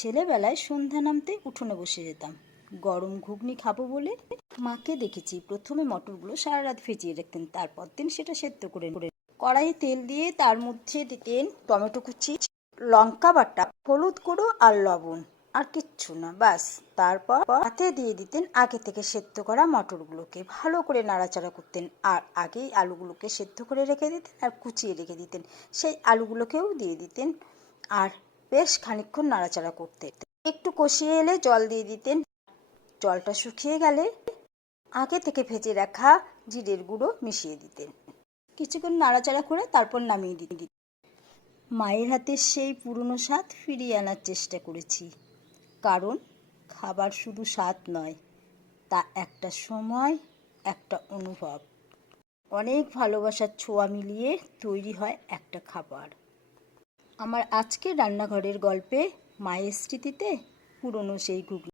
ছেলেবেলায় সন্ধ্যা নামতে উঠোনে বসে যেতাম গরম ঘুগনি খাবো বলে। মাকে দেখেছি প্রথমে মটরগুলো সারা রাত ভিজিয়ে রাখতেন, তারপর দিন সেটা সেদ্ধ করে কড়াইয়ে তেল দিয়ে তার মধ্যে দিতেন টমেটো কুচি, লঙ্কা বাটা, হলুদ গুঁড়ো আর লবণ, আর কিচ্ছু না, বাস। তারপর হাতে দিয়ে দিতেন আগে থেকে সেদ্ধ করা মটরগুলোকে, ভালো করে নাড়াচাড়া করতেন। আর আগেই আলুগুলোকে সেদ্ধ করে রেখে দিতেন আর কুচিয়ে রেখে দিতেন, সেই আলুগুলোকেও দিয়ে দিতেন আর বেশ খানিকক্ষণ নাড়াচাড়া করতেন। একটু কষিয়ে এলে জল দিয়ে দিতেন। জলটা শুকিয়ে গেলে আগে থেকে ভেজে রাখা জিরের গুঁড়ো মিশিয়ে দিতেন। কিছুক্ষণ নাড়াচাড়া করে তারপর নামিয়ে দিতেন। মায়ের হাতের সেই পুরনো স্বাদ ফিরিয়ে আনার চেষ্টা করেছি, কারণ খাবার শুধু স্বাদ নয়, তা একটা সময়, একটা অনুভব, অনেক ভালোবাসার ছোঁয়া মিলিয়ে তৈরি হয় একটা খাবার। আমার আজকের রান্নাঘরের গল্পে মায়ের স্মৃতিতে পুরনো সেই ঘুগনি।